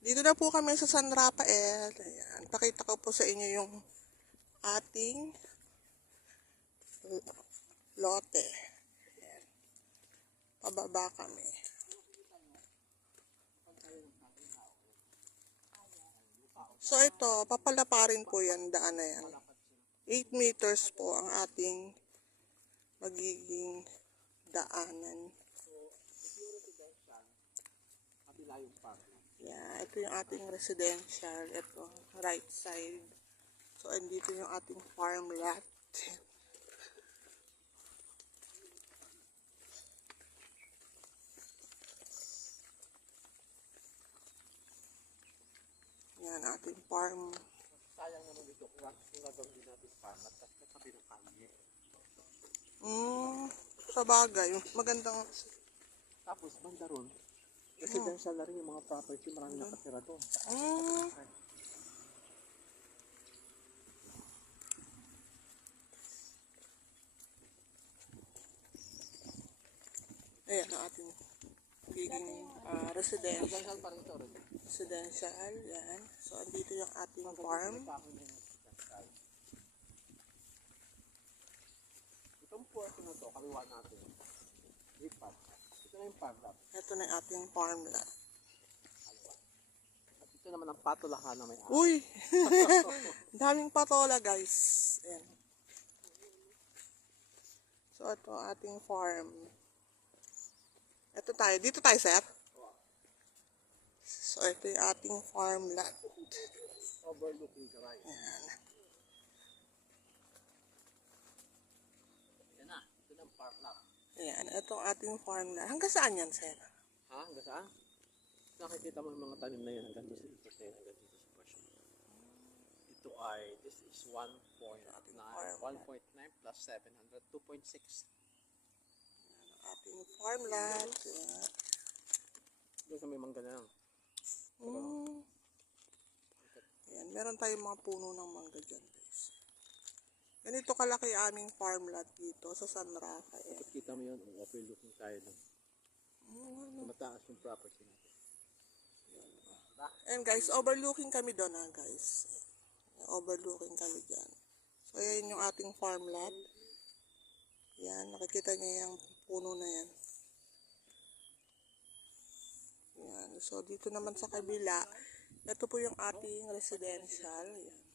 Dito na po kami sa San Rafael. Ayan. Pakita ko po sa inyo yung ating lote. Ayan. Pababa kami. So ito, papalaparin po yan, daan na yan. 8 meters po ang ating magiging daanan. Yeah, ito yung ating residential. Ito, right side. So, andito yung ating farm lot. Yan, ating farm. Sayang naman dito kung gagawin din natin farm at katabi ng kalye. Sa bagay, magandang... Tapos banda ron, residential na rin yung mga property, marami nakatira doon. Ayan ang ating magiging residential. Pa rin ito rin. Residential, yan. So, andito yung ating farm. Itong portion na ito, kaliwa natin. Lipat. Ito na yung farm lot. Ito na yung ating farm lot. At ito naman ang patulahan na may ari. Uy! Daming patola, guys. Ayan. So, ito ang ating farm. Ito tayo. Dito tayo, sir. So, ito yung ating farm lot. Overlooking the right. Ayan. Yan na. Ito na ang farm lot. Ayan. Ito ang ating farm lot. Hanggang saan yan, sir? Ha? Hanggang saan? Nakikita mo yung mga tanim na yun hanggang dito sa portion. Ito ay, this is 1.9 plus 700, 2.6. Ating farm lot. Ayan. Doon sa may mangga na lang. Ayan. Meron tayong mga puno ng mangga dyan, guys. Ganito kalaki aming farm lot dito sa San Rafael. Kapag kita mo yun, overlooking tayo doon. Mataas yung property natin. And guys, overlooking kami doon ha, guys. Overlooking kami dyan. So, ayan yung ating farm lot. Yan, nakikita niyo yung puno na yan. Yan. So, dito naman sa kabila, ito po yung ating residential. Yan.